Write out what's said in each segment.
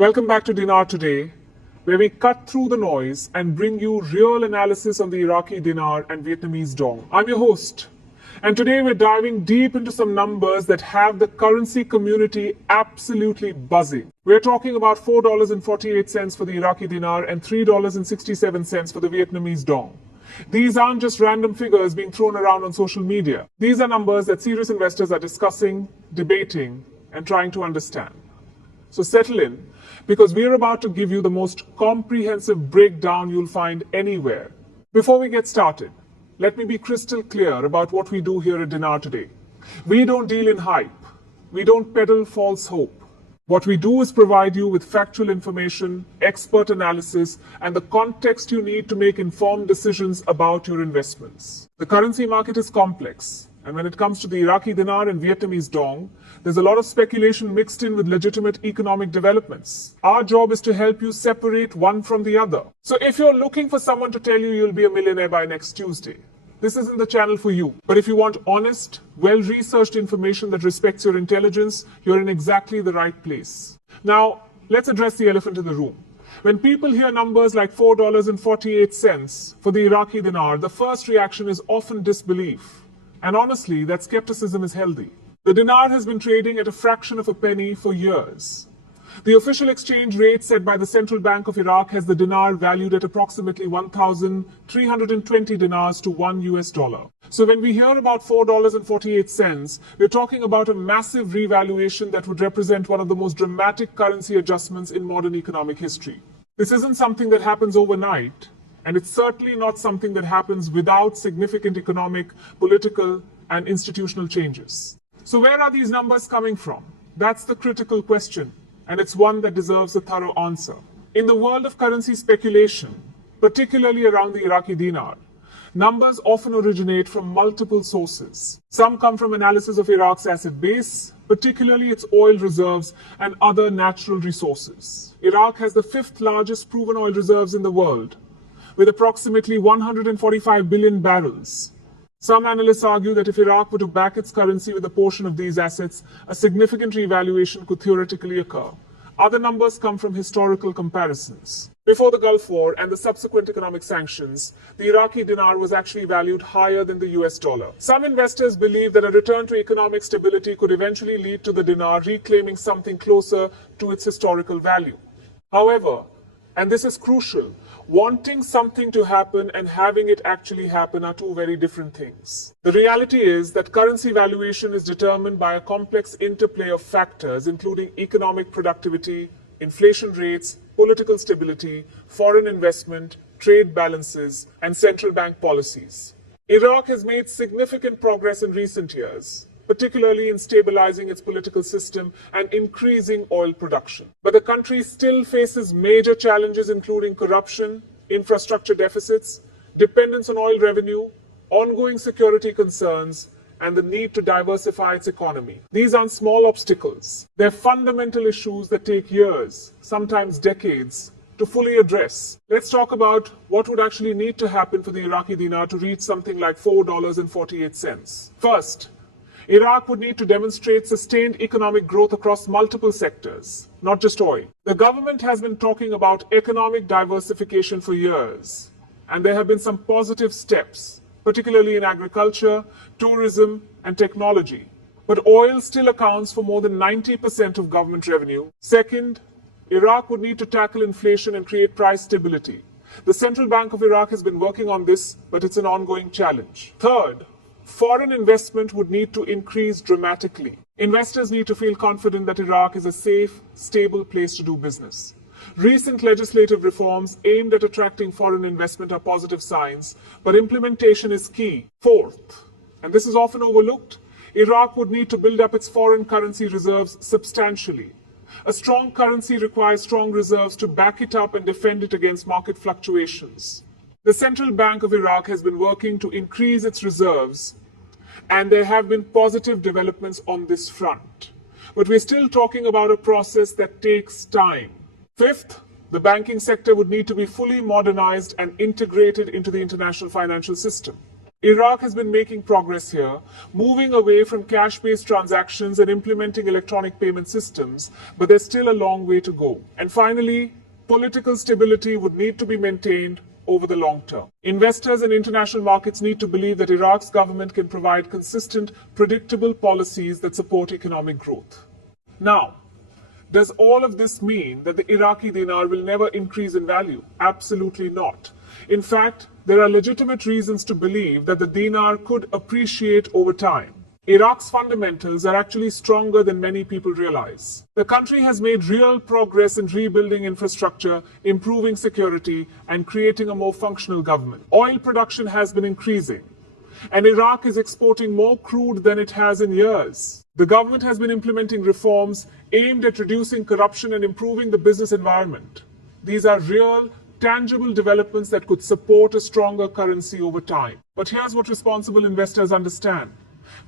Welcome back to Dinar Today, where we cut through the noise and bring you real analysis on the Iraqi Dinar and Vietnamese Dong. I'm your host, and today we're diving deep into some numbers that have the currency community absolutely buzzing. We're talking about $4.48 for the Iraqi Dinar and $3.67 for the Vietnamese Dong. These aren't just random figures being thrown around on social media. These are numbers that serious investors are discussing, debating, and trying to understand. So settle in, because we're about to give you the most comprehensive breakdown you'll find anywhere. Before we get started, let me be crystal clear about what we do here at Dinar Today. We don't deal in hype. We don't peddle false hope. What we do is provide you with factual information, expert analysis, and the context you need to make informed decisions about your investments. The currency market is complex, and when it comes to the Iraqi Dinar and Vietnamese Dong, there's a lot of speculation mixed in with legitimate economic developments. Our job is to help you separate one from the other. So if you're looking for someone to tell you you'll be a millionaire by next Tuesday, this isn't the channel for you. But if you want honest, well-researched information that respects your intelligence, you're in exactly the right place. Now, let's address the elephant in the room. When people hear numbers like $4.48 for the Iraqi dinar, the first reaction is often disbelief. And honestly, that skepticism is healthy. The dinar has been trading at a fraction of a penny for years. The official exchange rate set by the Central Bank of Iraq has the dinar valued at approximately 1,320 dinars to $1. So when we hear about $4.48, we're talking about a massive revaluation that would represent one of the most dramatic currency adjustments in modern economic history. This isn't something that happens overnight, and it's certainly not something that happens without significant economic, political, and institutional changes. So where are these numbers coming from? That's the critical question, and it's one that deserves a thorough answer. In the world of currency speculation, particularly around the Iraqi dinar, numbers often originate from multiple sources. Some come from analysis of Iraq's asset base, particularly its oil reserves and other natural resources. Iraq has the fifth largest proven oil reserves in the world, with approximately 145 billion barrels. Some analysts argue that if Iraq were to back its currency with a portion of these assets, a significant revaluation could theoretically occur. Other numbers come from historical comparisons. Before the Gulf War and the subsequent economic sanctions, the Iraqi dinar was actually valued higher than the US dollar. Some investors believe that a return to economic stability could eventually lead to the dinar reclaiming something closer to its historical value. However, and this is crucial, wanting something to happen and having it actually happen are two very different things. The reality is that currency valuation is determined by a complex interplay of factors, including economic productivity, inflation rates, political stability, foreign investment, trade balances, and central bank policies. Iraq has made significant progress in recent years, particularly in stabilizing its political system and increasing oil production. But the country still faces major challenges, including corruption, infrastructure deficits, dependence on oil revenue, ongoing security concerns, and the need to diversify its economy. These aren't small obstacles. They're fundamental issues that take years, sometimes decades, to fully address. Let's talk about what would actually need to happen for the Iraqi dinar to reach something like $4.48. First, Iraq would need to demonstrate sustained economic growth across multiple sectors, not just oil. The government has been talking about economic diversification for years, and there have been some positive steps, particularly in agriculture, tourism, and technology. But oil still accounts for more than 90% of government revenue. Second, Iraq would need to tackle inflation and create price stability. The Central Bank of Iraq has been working on this, but it's an ongoing challenge. Third, foreign investment would need to increase dramatically. Investors need to feel confident that Iraq is a safe, stable place to do business. Recent legislative reforms aimed at attracting foreign investment are positive signs, but implementation is key. Fourth, and this is often overlooked, Iraq would need to build up its foreign currency reserves substantially. A strong currency requires strong reserves to back it up and defend it against market fluctuations. The Central Bank of Iraq has been working to increase its reserves, and there have been positive developments on this front. But we're still talking about a process that takes time. Fifth, the banking sector would need to be fully modernized and integrated into the international financial system. Iraq has been making progress here, moving away from cash-based transactions and implementing electronic payment systems, but there's still a long way to go. And finally, political stability would need to be maintained over the long term. Investors and international markets need to believe that Iraq's government can provide consistent, predictable policies that support economic growth. Now, does all of this mean that the Iraqi dinar will never increase in value? Absolutely not. In fact, there are legitimate reasons to believe that the dinar could appreciate over time. Iraq's fundamentals are actually stronger than many people realize. The country has made real progress in rebuilding infrastructure, improving security, and creating a more functional government. Oil production has been increasing, and Iraq is exporting more crude than it has in years. The government has been implementing reforms aimed at reducing corruption and improving the business environment. These are real, tangible developments that could support a stronger currency over time. But here's what responsible investors understand.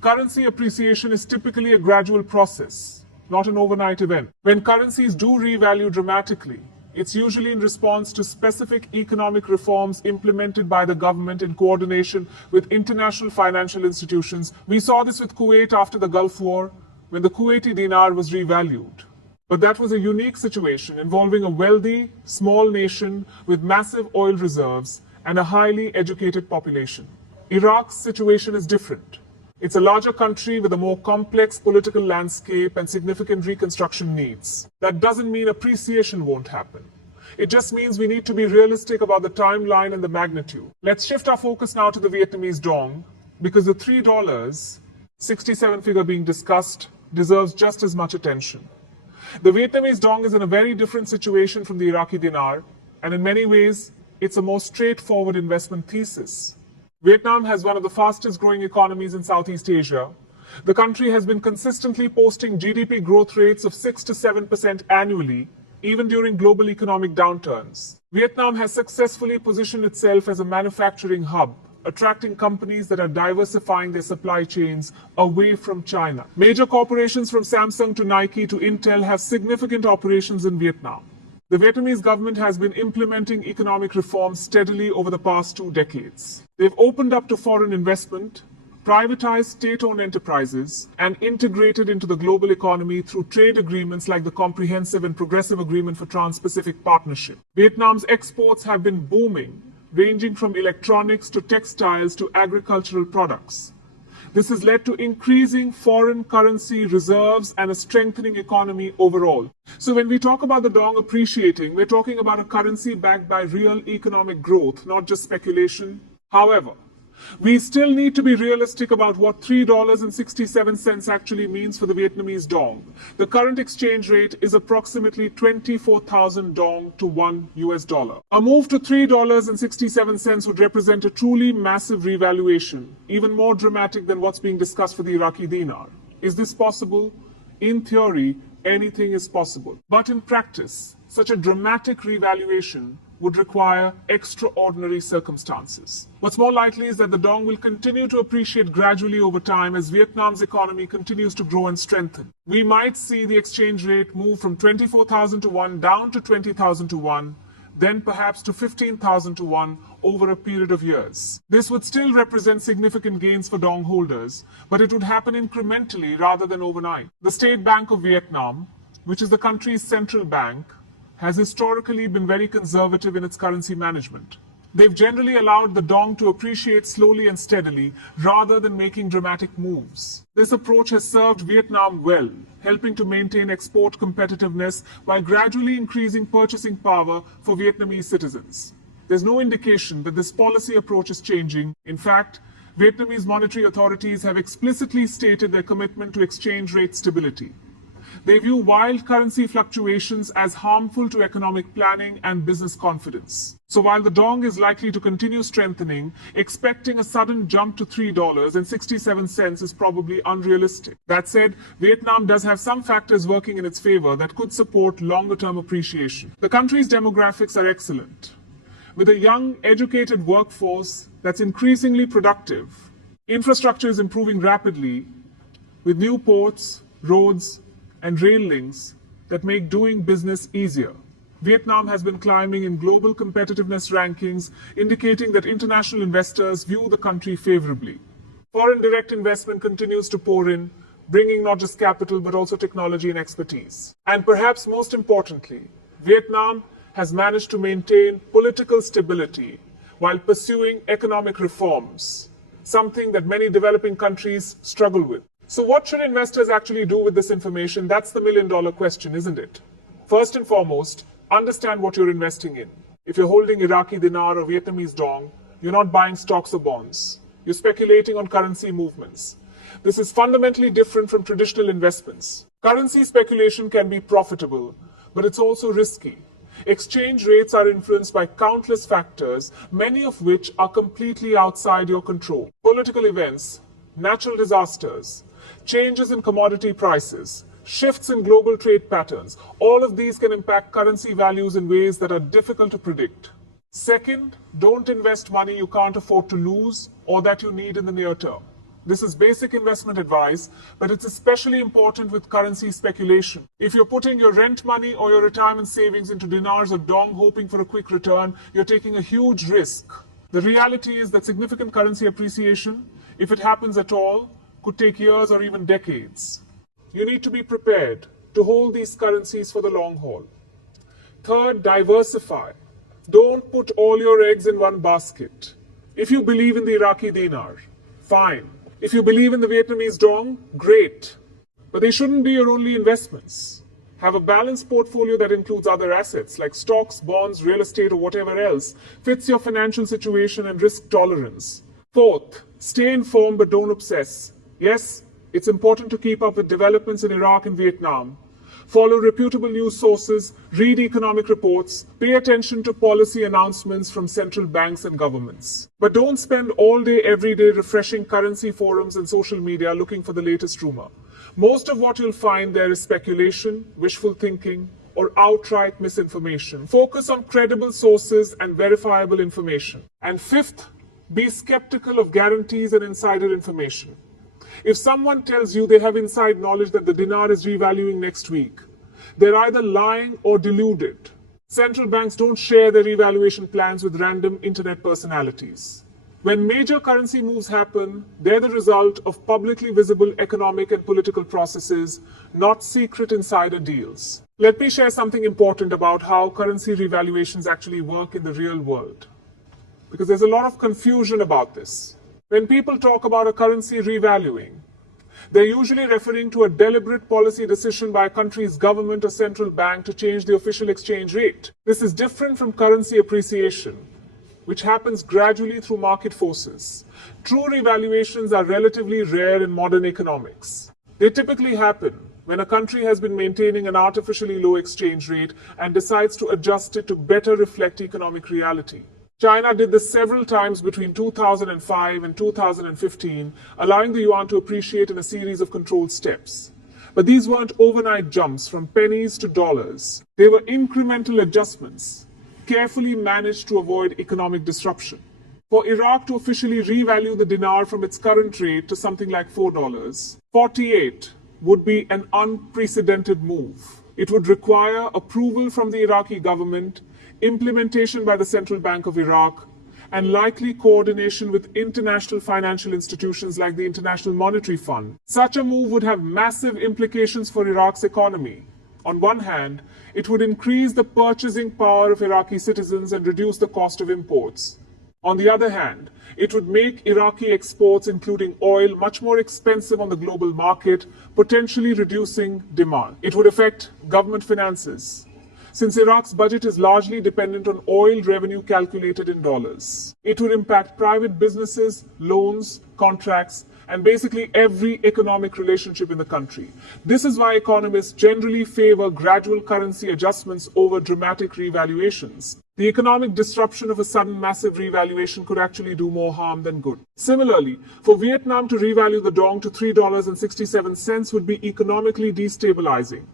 Currency appreciation is typically a gradual process, not an overnight event. When currencies do revalue dramatically, it's usually in response to specific economic reforms implemented by the government in coordination with international financial institutions. We saw this with Kuwait after the Gulf War, when the Kuwaiti dinar was revalued. But that was a unique situation involving a wealthy, small nation with massive oil reserves and a highly educated population. Iraq's situation is different. It's a larger country with a more complex political landscape and significant reconstruction needs. That doesn't mean appreciation won't happen. It just means we need to be realistic about the timeline and the magnitude. Let's shift our focus now to the Vietnamese Dong, because the $3.67 figure being discussed deserves just as much attention. The Vietnamese Dong is in a very different situation from the Iraqi dinar, and in many ways, it's a more straightforward investment thesis. Vietnam has one of the fastest growing economies in Southeast Asia. The country has been consistently posting GDP growth rates of 6 to 7% annually, even during global economic downturns. Vietnam has successfully positioned itself as a manufacturing hub, attracting companies that are diversifying their supply chains away from China. Major corporations from Samsung to Nike to Intel have significant operations in Vietnam. The Vietnamese government has been implementing economic reforms steadily over the past 2 decades. They've opened up to foreign investment, privatized state-owned enterprises, and integrated into the global economy through trade agreements like the Comprehensive and Progressive Agreement for Trans-Pacific Partnership. Vietnam's exports have been booming, ranging from electronics to textiles to agricultural products. This has led to increasing foreign currency reserves and a strengthening economy overall. So when we talk about the Dong appreciating, we're talking about a currency backed by real economic growth, not just speculation. However, we still need to be realistic about what $3.67 actually means for the Vietnamese Dong. The current exchange rate is approximately 24,000 Dong to $1. A move to $3.67 would represent a truly massive revaluation, even more dramatic than what's being discussed for the Iraqi dinar. Is this possible? In theory, anything is possible. But in practice, such a dramatic revaluation would require extraordinary circumstances. What's more likely is that the Dong will continue to appreciate gradually over time as Vietnam's economy continues to grow and strengthen. We might see the exchange rate move from 24,000 to 1 down to 20,000 to 1, then perhaps to 15,000 to 1 over a period of years. This would still represent significant gains for Dong holders, but it would happen incrementally rather than overnight. The State Bank of Vietnam, which is the country's central bank, has historically been very conservative in its currency management. They've generally allowed the Dong to appreciate slowly and steadily rather than making dramatic moves. This approach has served Vietnam well, helping to maintain export competitiveness while gradually increasing purchasing power for Vietnamese citizens. There's no indication that this policy approach is changing. In fact, Vietnamese monetary authorities have explicitly stated their commitment to exchange rate stability. They view wild currency fluctuations as harmful to economic planning and business confidence. So while the Dong is likely to continue strengthening, expecting a sudden jump to $3.67 is probably unrealistic. That said, Vietnam does have some factors working in its favor that could support longer-term appreciation. The country's demographics are excellent. With a young, educated workforce that's increasingly productive, infrastructure is improving rapidly, with new ports, roads, and rail links that make doing business easier. Vietnam has been climbing in global competitiveness rankings, indicating that international investors view the country favorably. Foreign direct investment continues to pour in, bringing not just capital but also technology and expertise. And perhaps most importantly, Vietnam has managed to maintain political stability while pursuing economic reforms, something that many developing countries struggle with. So what should investors actually do with this information? That's the million-dollar question, isn't it? First and foremost, understand what you're investing in. If you're holding Iraqi Dinar or Vietnamese Dong, you're not buying stocks or bonds. You're speculating on currency movements. This is fundamentally different from traditional investments. Currency speculation can be profitable, but it's also risky. Exchange rates are influenced by countless factors, many of which are completely outside your control. Political events, natural disasters, changes in commodity prices, shifts in global trade patterns, all of these can impact currency values in ways that are difficult to predict. Second, don't invest money you can't afford to lose or that you need in the near term. This is basic investment advice, but it's especially important with currency speculation. If you're putting your rent money or your retirement savings into dinars or dong hoping for a quick return, you're taking a huge risk. The reality is that significant currency appreciation, if it happens at all, could take years or even decades. You need to be prepared to hold these currencies for the long haul. Third, diversify. Don't put all your eggs in one basket. If you believe in the Iraqi Dinar, fine. If you believe in the Vietnamese Dong, great. But they shouldn't be your only investments. Have a balanced portfolio that includes other assets like stocks, bonds, real estate, or whatever else fits your financial situation and risk tolerance. Fourth, stay informed but don't obsess. Yes, it's important to keep up with developments in Iraq and Vietnam. Follow reputable news sources, read economic reports, pay attention to policy announcements from central banks and governments. But don't spend all day, every day refreshing currency forums and social media looking for the latest rumor. Most of what you'll find there is speculation, wishful thinking, or outright misinformation. Focus on credible sources and verifiable information. And fifth, be skeptical of guarantees and insider information. If someone tells you they have inside knowledge that the dinar is revaluing next week, they're either lying or deluded. Central banks don't share their revaluation plans with random internet personalities. When major currency moves happen, they're the result of publicly visible economic and political processes, not secret insider deals. Let me share something important about how currency revaluations actually work in the real world, because there's a lot of confusion about this. When people talk about a currency revaluing, they're usually referring to a deliberate policy decision by a country's government or central bank to change the official exchange rate. This is different from currency appreciation, which happens gradually through market forces. True revaluations are relatively rare in modern economics. They typically happen when a country has been maintaining an artificially low exchange rate and decides to adjust it to better reflect economic reality. China did this several times between 2005 and 2015, allowing the yuan to appreciate in a series of controlled steps. But these weren't overnight jumps from pennies to dollars. They were incremental adjustments, carefully managed to avoid economic disruption. For Iraq to officially revalue the dinar from its current rate to something like $4.48 would be an unprecedented move. It would require approval from the Iraqi government, implementation by the Central Bank of Iraq, and likely coordination with international financial institutions like the International Monetary Fund. Such a move would have massive implications for Iraq's economy. On one hand, it would increase the purchasing power of Iraqi citizens and reduce the cost of imports. On the other hand, it would make Iraqi exports, including oil, much more expensive on the global market, potentially reducing demand. It would affect government finances, since Iraq's budget is largely dependent on oil revenue calculated in dollars. It would impact private businesses, loans, contracts, and basically every economic relationship in the country. This is why economists generally favor gradual currency adjustments over dramatic revaluations. The economic disruption of a sudden massive revaluation could actually do more harm than good. Similarly, for Vietnam to revalue the dong to $3.67 would be economically destabilizing.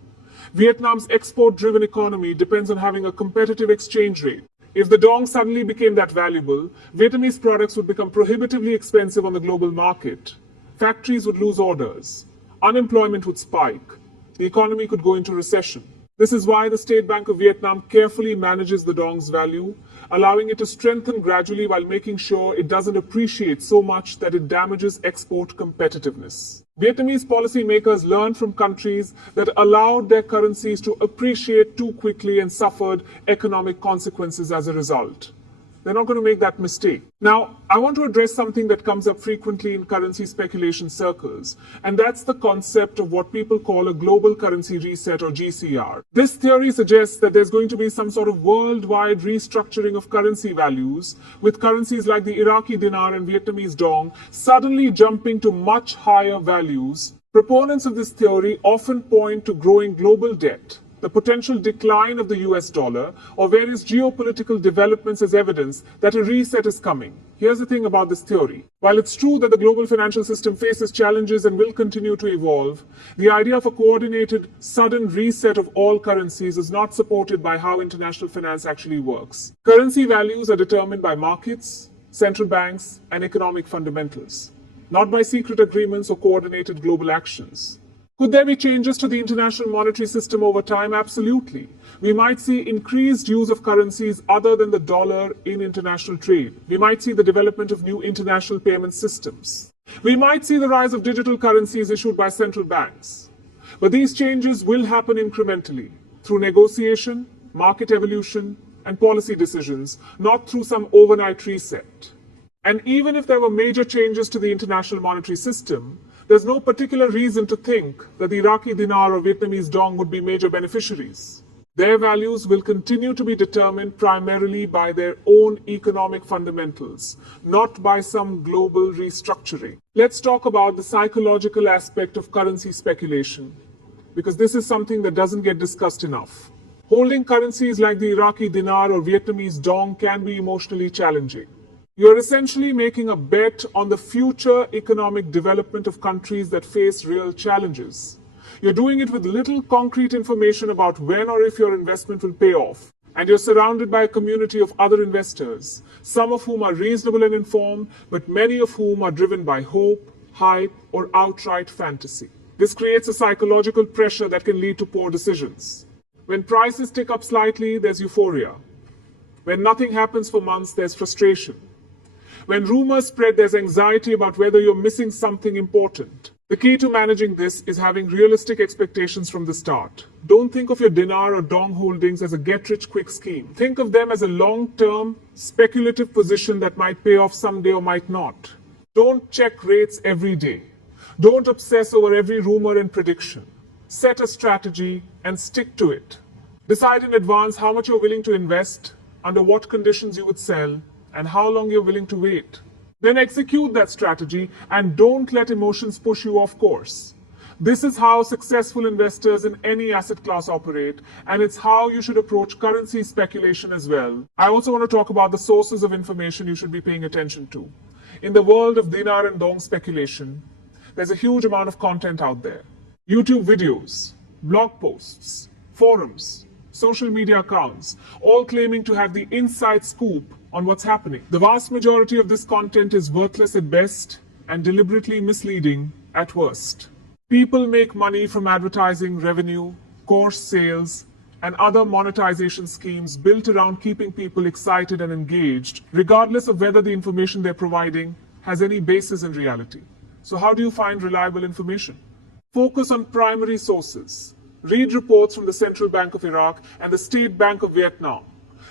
Vietnam's export-driven economy depends on having a competitive exchange rate. If the dong suddenly became that valuable, Vietnamese products would become prohibitively expensive on the global market. Factories would lose orders. Unemployment would spike. The economy could go into recession. This is why the State Bank of Vietnam carefully manages the dong's value, allowing it to strengthen gradually while making sure it doesn't appreciate so much that it damages export competitiveness. Vietnamese policymakers learned from countries that allowed their currencies to appreciate too quickly and suffered economic consequences as a result. They're not going to make that mistake. Now, I want to address something that comes up frequently in currency speculation circles, and that's the concept of what people call a global currency reset or GCR. This theory suggests that there's going to be some sort of worldwide restructuring of currency values, with currencies like the Iraqi Dinar and Vietnamese Dong suddenly jumping to much higher values. Proponents of this theory often point to growing global debt, the potential decline of the US dollar, or various geopolitical developments as evidence that a reset is coming. Here's the thing about this theory. While it's true that the global financial system faces challenges and will continue to evolve, the idea of a coordinated, sudden reset of all currencies is not supported by how international finance actually works. Currency values are determined by markets, central banks, and economic fundamentals, not by secret agreements or coordinated global actions. Could there be changes to the international monetary system over time? Absolutely. We might see increased use of currencies other than the dollar in international trade. We might see the development of new international payment systems. We might see the rise of digital currencies issued by central banks. But these changes will happen incrementally, through negotiation, market evolution, and policy decisions, not through some overnight reset. And even if there were major changes to the international monetary system, there's no particular reason to think that the Iraqi Dinar or Vietnamese Dong would be major beneficiaries. Their values will continue to be determined primarily by their own economic fundamentals, not by some global restructuring. Let's talk about the psychological aspect of currency speculation, because this is something that doesn't get discussed enough. Holding currencies like the Iraqi Dinar or Vietnamese Dong can be emotionally challenging. You're essentially making a bet on the future economic development of countries that face real challenges. You're doing it with little concrete information about when or if your investment will pay off. And you're surrounded by a community of other investors, some of whom are reasonable and informed, but many of whom are driven by hope, hype, or outright fantasy. This creates a psychological pressure that can lead to poor decisions. When prices tick up slightly, there's euphoria. When nothing happens for months, there's frustration. When rumors spread, there's anxiety about whether you're missing something important. The key to managing this is having realistic expectations from the start. Don't think of your dinar or dong holdings as a get-rich-quick scheme. Think of them as a long-term, speculative position that might pay off someday or might not. Don't check rates every day. Don't obsess over every rumor and prediction. Set a strategy and stick to it. Decide in advance how much you're willing to invest, under what conditions you would sell, and how long you're willing to wait. Then execute that strategy and don't let emotions push you off course. This is how successful investors in any asset class operate, and it's how you should approach currency speculation as well. I also want to talk about the sources of information you should be paying attention to. In the world of dinar and dong speculation, there's a huge amount of content out there. YouTube videos, blog posts, forums, social media accounts, all claiming to have the inside scoop on what's happening. The vast majority of this content is worthless at best and deliberately misleading at worst. People make money from advertising revenue, course sales, and other monetization schemes built around keeping people excited and engaged, regardless of whether the information they're providing has any basis in reality. So how do you find reliable information? Focus on primary sources. Read reports from the Central Bank of Iraq and the State Bank of Vietnam.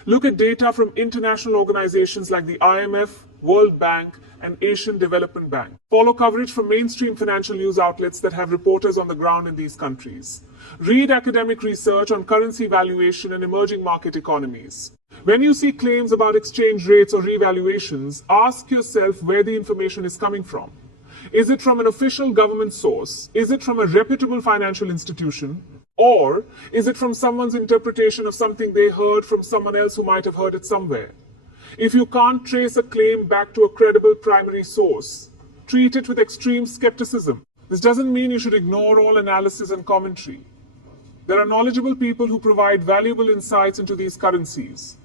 Look at data from international organizations like the IMF, World Bank, and Asian Development Bank. Follow coverage from mainstream financial news outlets that have reporters on the ground in these countries. Read academic research on currency valuation and emerging market economies. When you see claims about exchange rates or revaluations, ask yourself where the information is coming from. Is it from an official government source? Is it from a reputable financial institution? Or is it from someone's interpretation of something they heard from someone else who might have heard it somewhere? If you can't trace a claim back to a credible primary source, treat it with extreme skepticism. This doesn't mean you should ignore all analysis and commentary. There are knowledgeable people who provide valuable insights into these currencies.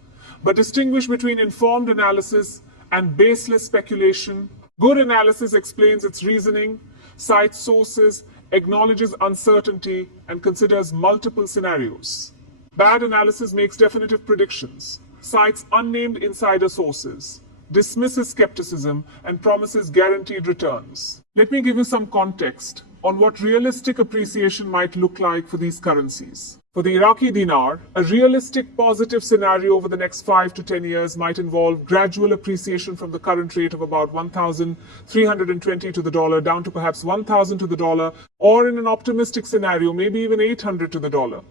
But distinguish between informed analysis and baseless speculation. Good analysis explains its reasoning, cites sources, acknowledges uncertainty, and considers multiple scenarios. Bad analysis makes definitive predictions, cites unnamed insider sources, dismisses skepticism, and promises guaranteed returns. Let me give you some context on what realistic appreciation might look like for these currencies. For the Iraqi dinar, a realistic positive scenario over the next 5 to 10 years might involve gradual appreciation from the current rate of about 1,320 to the dollar down to perhaps 1,000 to the dollar, or in an optimistic scenario, maybe even 800 to the dollar.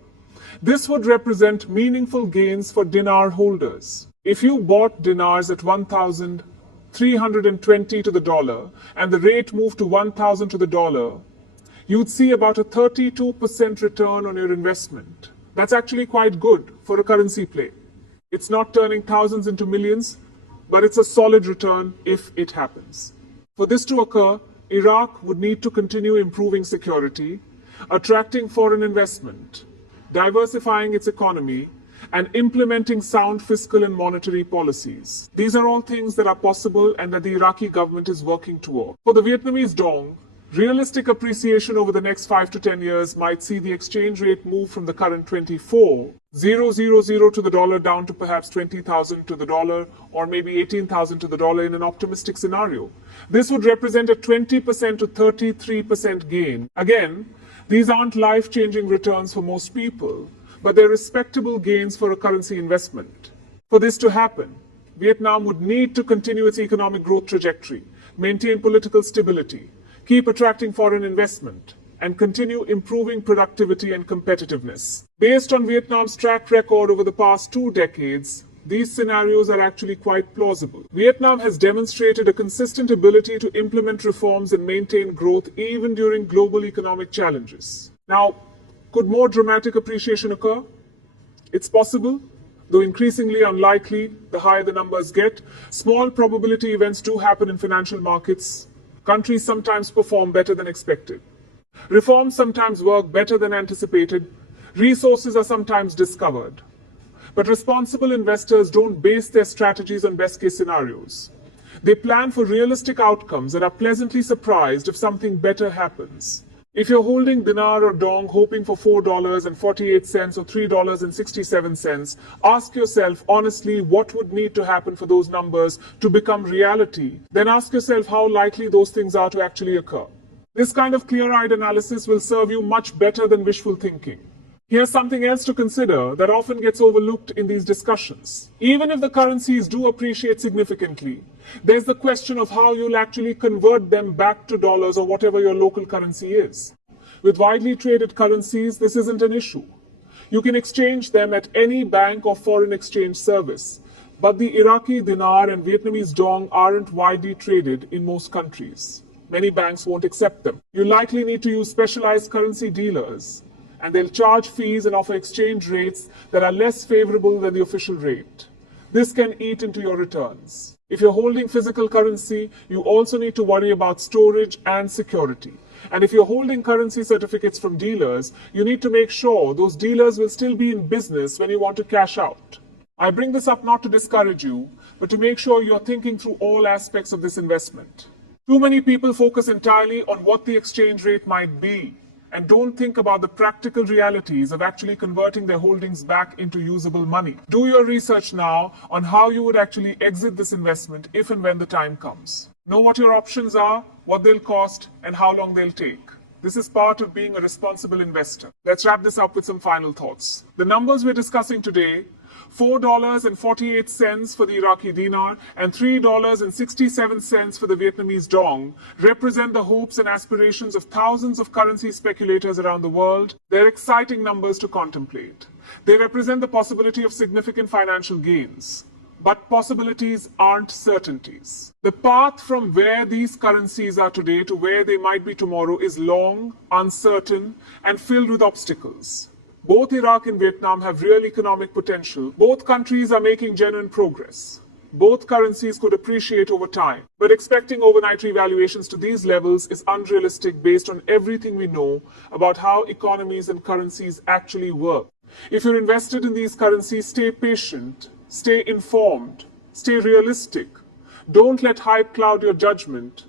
This would represent meaningful gains for dinar holders. If you bought dinars at 1,320 to the dollar and the rate moved to 1,000 to the dollar, you'd see about a 32% return on your investment. That's actually quite good for a currency play. It's not turning thousands into millions, but it's a solid return if it happens. For this to occur, Iraq would need to continue improving security, attracting foreign investment, diversifying its economy, and implementing sound fiscal and monetary policies. These are all things that are possible and that the Iraqi government is working toward. For the Vietnamese Dong, realistic appreciation over the next 5 to 10 years might see the exchange rate move from the current 24,000 to the dollar down to perhaps 20,000 to the dollar, or maybe 18,000 to the dollar in an optimistic scenario. This would represent a 20% to 33% gain. Again, these aren't life-changing returns for most people, but they're respectable gains for a currency investment. For this to happen, Vietnam would need to continue its economic growth trajectory, maintain political stability, keep attracting foreign investment, and continue improving productivity and competitiveness. Based on Vietnam's track record over the past 2 decades, these scenarios are actually quite plausible. Vietnam has demonstrated a consistent ability to implement reforms and maintain growth even during global economic challenges. Now, could more dramatic appreciation occur? It's possible, though increasingly unlikely the higher the numbers get. Small probability events do happen in financial markets. Countries sometimes perform better than expected. Reforms sometimes work better than anticipated. Resources are sometimes discovered. But responsible investors don't base their strategies on best-case scenarios. They plan for realistic outcomes and are pleasantly surprised if something better happens. If you're holding dinar or dong hoping for $4.48 or $3.67, ask yourself honestly what would need to happen for those numbers to become reality. Then ask yourself how likely those things are to actually occur. This kind of clear-eyed analysis will serve you much better than wishful thinking. Here's something else to consider that often gets overlooked in these discussions. Even if the currencies do appreciate significantly, there's the question of how you'll actually convert them back to dollars or whatever your local currency is. With widely traded currencies, this isn't an issue. You can exchange them at any bank or foreign exchange service. But the Iraqi dinar and Vietnamese dong aren't widely traded in most countries. Many banks won't accept them. You likely need to use specialized currency dealers, and they'll charge fees and offer exchange rates that are less favorable than the official rate. This can eat into your returns. If you're holding physical currency, you also need to worry about storage and security. And if you're holding currency certificates from dealers, you need to make sure those dealers will still be in business when you want to cash out. I bring this up not to discourage you, but to make sure you're thinking through all aspects of this investment. Too many people focus entirely on what the exchange rate might be, and don't think about the practical realities of actually converting their holdings back into usable money. Do your research now on how you would actually exit this investment if and when the time comes. Know what your options are, what they'll cost, and how long they'll take. This is part of being a responsible investor. Let's wrap this up with some final thoughts. The numbers we're discussing today, $4.48 for the Iraqi dinar and $3.67 for the Vietnamese dong, represent the hopes and aspirations of thousands of currency speculators around the world. They're exciting numbers to contemplate. They represent the possibility of significant financial gains. But possibilities aren't certainties. The path from where these currencies are today to where they might be tomorrow is long, uncertain, and filled with obstacles. Both Iraq and Vietnam have real economic potential. Both countries are making genuine progress. Both currencies could appreciate over time. But expecting overnight revaluations to these levels is unrealistic based on everything we know about how economies and currencies actually work. If you're invested in these currencies, stay patient, stay informed, stay realistic. Don't let hype cloud your judgment.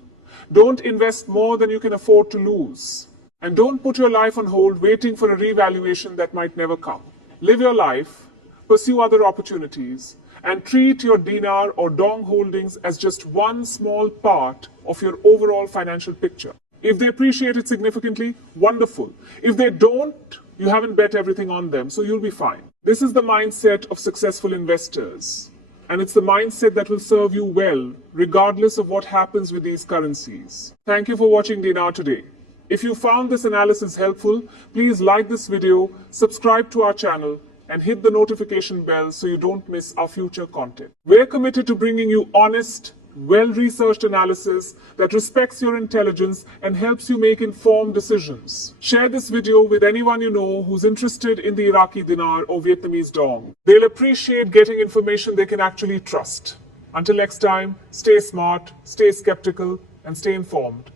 Don't invest more than you can afford to lose. And don't put your life on hold waiting for a revaluation that might never come. Live your life, pursue other opportunities, and treat your dinar or dong holdings as just one small part of your overall financial picture. If they appreciate it significantly, wonderful. If they don't, you haven't bet everything on them, so you'll be fine. This is the mindset of successful investors. And it's the mindset that will serve you well, regardless of what happens with these currencies. Thank you for watching Dinar Today. If you found this analysis helpful, please like this video, subscribe to our channel, and hit the notification bell so you don't miss our future content. We're committed to bringing you honest, well-researched analysis that respects your intelligence and helps you make informed decisions. Share this video with anyone you know who's interested in the Iraqi Dinar or Vietnamese Dong. They'll appreciate getting information they can actually trust. Until next time, stay smart, stay skeptical, and stay informed.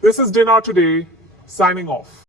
This is Dinar Today, signing off.